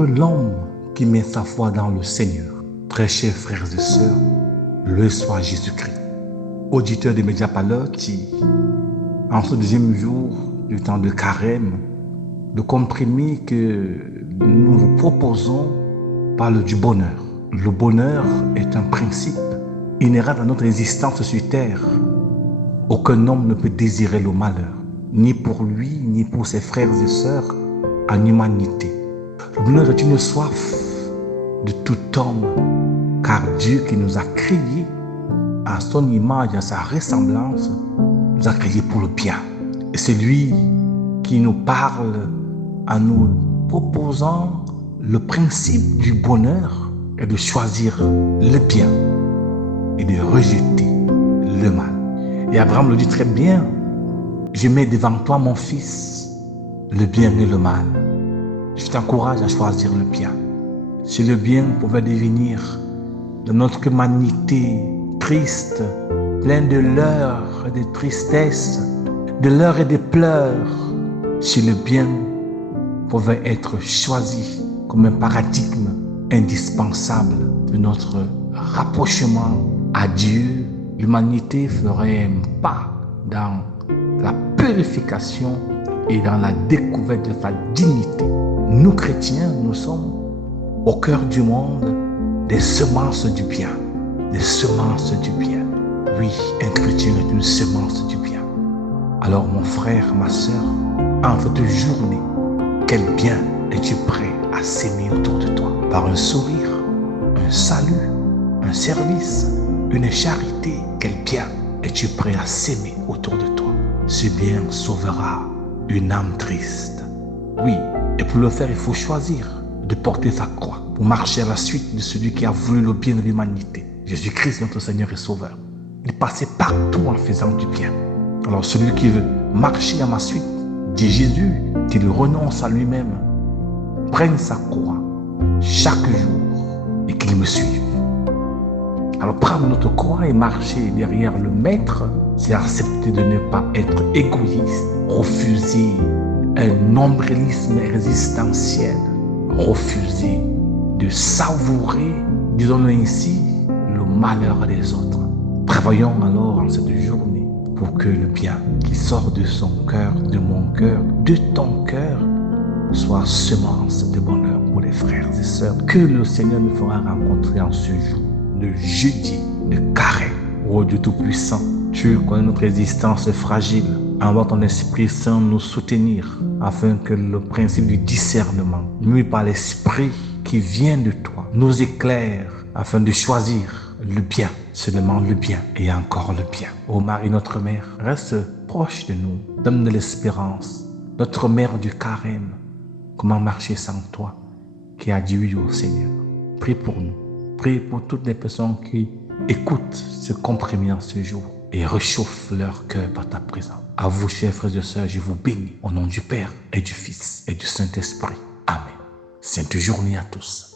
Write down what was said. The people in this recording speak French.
Heureux l'homme qui met sa foi dans le Seigneur. Très chers frères et sœurs, le soir Jésus-Christ. Auditeurs des médias Palotti, en ce deuxième jour du temps de carême, le comprimé que nous vous proposons parle du bonheur. Le bonheur est un principe inhérent à notre existence sur terre. Aucun homme ne peut désirer le malheur, ni pour lui, ni pour ses frères et sœurs en humanité. Le bonheur est une soif de tout homme, car Dieu qui nous a créés à son image, à sa ressemblance, nous a créés pour le bien. Et c'est lui qui nous parle en nous proposant le principe du bonheur est de choisir le bien et de rejeter le mal. Et Abraham le dit très bien, je mets devant toi mon fils, le bien et le mal. Je t'encourage à choisir le bien. Si le bien pouvait devenir de notre humanité triste, plein de leurres et de tristesse, de leurres et de pleurs, si le bien pouvait être choisi comme un paradigme indispensable de notre rapprochement à Dieu, l'humanité ferait un pas dans la purification et dans la découverte de sa dignité. Nous chrétiens, nous sommes au cœur du monde des semences du bien. Des semences du bien. Oui, un chrétien est une semence du bien. Alors mon frère, ma sœur, en cette journée, quel bien es-tu prêt à s'aimer autour de toi? Par un sourire, un salut, un service, une charité, quel bien es-tu prêt à s'aimer autour de toi? Ce bien sauvera une âme triste. Oui, et pour le faire, il faut choisir de porter sa croix pour marcher à la suite de celui qui a voulu le bien de l'humanité. Jésus-Christ, notre Seigneur et Sauveur. Il passait partout en faisant du bien. Alors celui qui veut marcher à ma suite, dit Jésus, qu'il renonce à lui-même, prenne sa croix chaque jour et qu'il me suive. Alors prendre notre croix et marcher derrière le Maître, c'est accepter de ne pas être égoïste, refuser un nombrilisme existentiel, refuser de savourer, disons-le ainsi, le malheur des autres. Travaillons alors en cette journée pour que le bien qui sort de son cœur, de mon cœur, de ton cœur, soit semence de bonheur pour les frères et sœurs que le Seigneur nous fera rencontrer en ce jour de jeudi, de carême. Ô Dieu Tout-Puissant, tu connais notre existence fragile. Envoie ton Esprit Saint nous soutenir afin que le principe du discernement, mû par l'Esprit qui vient de toi, nous éclaire afin de choisir le bien, seulement le bien et encore le bien. Ô Marie, notre mère, reste proche de nous, donne de l'espérance, notre mère du carême. Comment marcher sans toi qui a dit oui au Seigneur? Prie pour nous, prie pour toutes les personnes qui écoutent ce comprimé en ce jour et réchauffe leur cœur par ta présence. À vous, chers frères et sœurs, je vous bénis au nom du Père et du Fils et du Saint-Esprit. Amen. Sainte journée à tous.